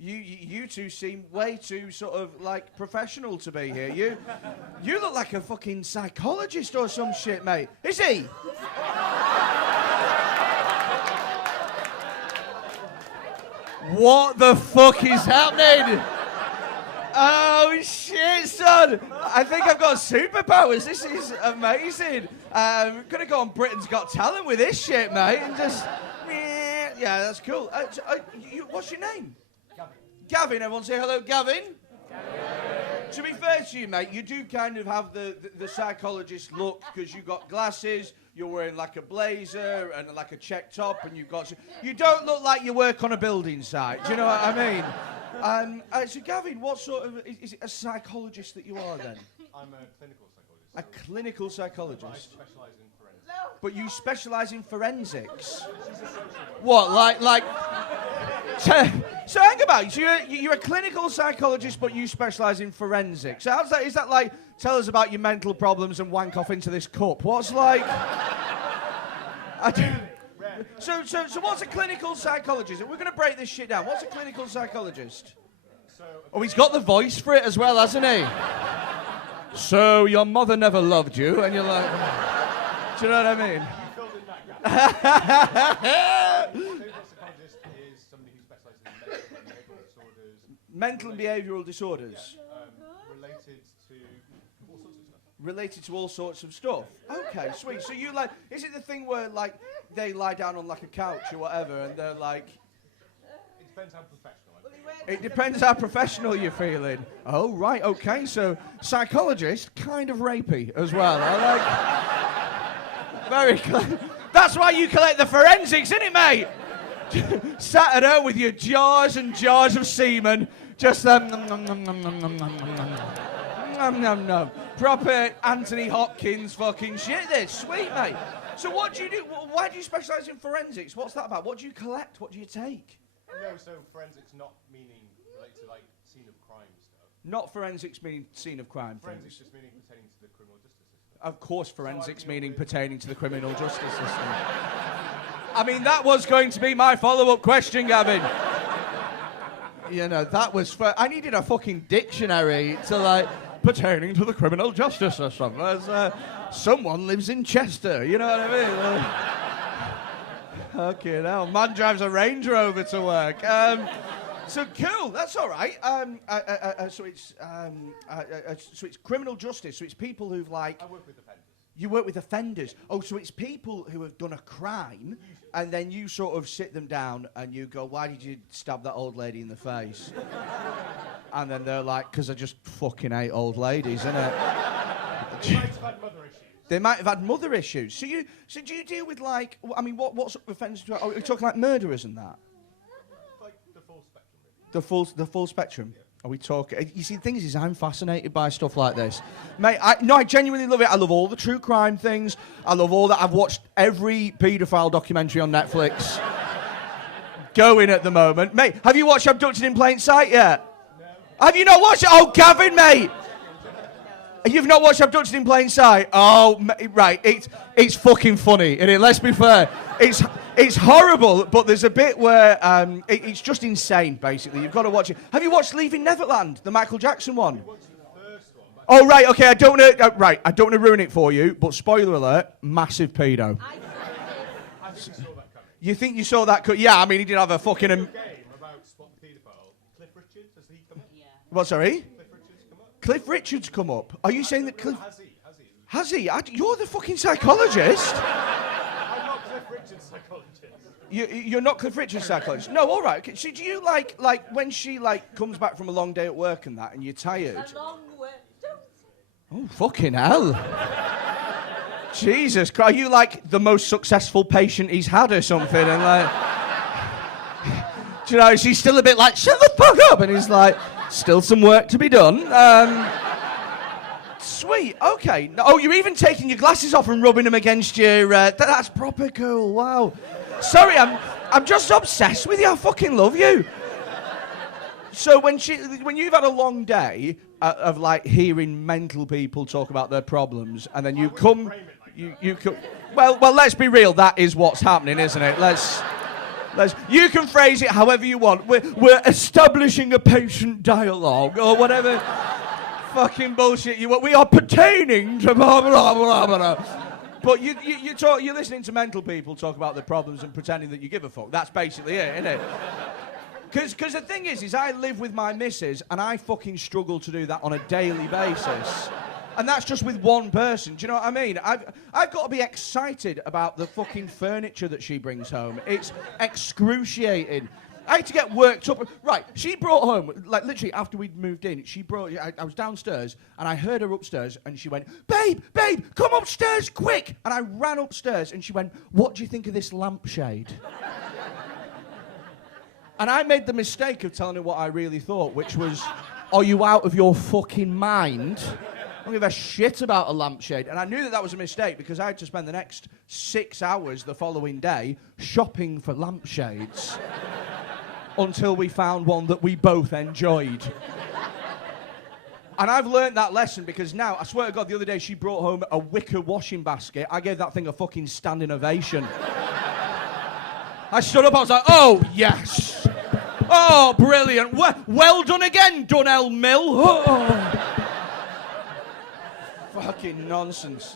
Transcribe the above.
You two seem way too sort of like professional to be here. You look like a fucking psychologist or some shit, mate. Is he? What the fuck is happening? Oh shit, son! I think I've got superpowers. This is amazing. Gonna go on Britain's Got Talent with this shit, mate, and just yeah, that's cool. What's your name? Gavin. Everyone say hello, Gavin. To be fair to you, mate, you do kind of have the psychologist look because you've got glasses, you're wearing like a blazer and like a check top, and you've got... You don't look like you work on a building site, do you know what I mean? So, Gavin, what sort of... Is it a psychologist that you are, then? I'm a clinical psychologist. A clinical psychologist? But I specialise in forensics. But you specialise in forensics? What, like... So hang about. So you're a clinical psychologist, but you specialise in forensics. So how's that? Is that like, tell us about your mental problems and wank off into this cup? What's like... So what's a clinical psychologist? We're going to break this shit down. What's a clinical psychologist? Oh, he's got the voice for it as well, hasn't he? So your mother never loved you, and you're like... Do you know what I mean? Mental and behavioural disorders. Related to all sorts of stuff. Okay, sweet. So you like, is it the thing where like they lie down on like a couch or whatever and they're like... It depends how professional I'm feeling. It depends how professional you're feeling. Oh, right, okay. So psychologist, kind of rapey as well. I like... Very clever. That's why you collect the forensics, isn't it, mate? Sat at home with your jars and jars of semen, just proper Anthony Hopkins fucking shit. This sweet, mate. So what do you do? Why do you specialise in forensics? What's that about? What do you collect? What do you take? No, so forensics not meaning related to like scene of crime stuff. Not forensics meaning scene of crime. Forensics just meaning pertaining to the criminal justice system. Of course, forensics meaning pertaining to the criminal justice system. I mean, that was going to be my follow-up question, Gavin. You know, that was... I needed a fucking dictionary to, like, pertaining to the criminal justice system. There's, someone lives in Chester, you know what I mean? Okay, now, man drives a Range Rover to work. So, cool, that's all right. So it's criminal justice, so it's people who've, like... I work with offenders. You work with offenders. Oh, so it's people who have done a crime, and then you sort of sit them down and you go, why did you stab that old lady in the face? And then they're like, because I just fucking hate old ladies, innit? They might have had mother issues. They might have had mother issues. So do you deal with like, I mean, what sort of offenders do you... Are you talking like murderers and that? Like the full spectrum, really. The full spectrum? Yeah. Are we talking? You see, the thing is I'm fascinated by stuff like this. Mate, I genuinely love it. I love all the true crime things. I love all that. I've watched every paedophile documentary on Netflix going at the moment. Mate, have you watched Abducted in Plain Sight yet? No. Have you not watched it? Oh, Gavin, mate! You've not watched Abducted in Plain Sight? Oh, right. It's fucking funny, innit? Let's be fair. It's horrible, but there's a bit where it's just insane, basically. You've got to watch it. Have you watched Leaving Neverland, the Michael Jackson one? I watched the first one. Oh, right, okay, I don't want to ruin it for you, but spoiler alert, massive pedo. I think you saw that coming. You think you saw that? Yeah, I mean, he did have a fucking... Game about spot paedophile. Cliff Richards, has he come up? Yeah. What, sorry? Cliff Richards come up? Cliff Richards come up. Are you saying that Cliff... Has he? You're the fucking psychologist. I'm not Cliff Richards' psychologist. You're not Cliff Richards' psychologist? No, all right. Okay. So do you like when she like comes back from a long day at work and that, and you're tired? A long way. Oh, fucking hell. Jesus Christ. Are you like the most successful patient he's had or something? And like, do you know, she's still a bit like, shut the fuck up. And he's like, still some work to be done. Sweet, okay. Oh, you're even taking your glasses off and rubbing them against your... that's proper cool, wow. Sorry, I'm just obsessed with you. I fucking love you. So when you've had a long day of like hearing mental people talk about their problems, and then you come... You come... Well, let's be real, that is what's happening, isn't it? Let's You can phrase it however you want. We're establishing a patient dialogue or whatever fucking bullshit you want. We are pertaining to blah, blah, blah, blah. But you're listening to mental people talk about their problems and pretending that you give a fuck. That's basically it, isn't it? Because the thing is I live with my missus and I fucking struggle to do that on a daily basis. And that's just with one person. Do you know what I mean? I've got to be excited about the fucking furniture that she brings home. It's excruciating. I had to get worked up. Right, she brought home, like literally after we'd moved in, I was downstairs and I heard her upstairs and she went, babe, come upstairs quick. And I ran upstairs and she went, what do you think of this lampshade? And I made the mistake of telling her what I really thought, which was, are you out of your fucking mind? I don't give a shit about a lampshade. And I knew that was a mistake because I had to spend the next 6 hours the following day shopping for lampshades until we found one that we both enjoyed. And I've learned that lesson because now, I swear to God, the other day she brought home a wicker washing basket. I gave that thing a fucking standing ovation. I stood up, I was like, oh, yes. Oh, brilliant. Well done again, Dunell Mill. Oh. Fucking nonsense.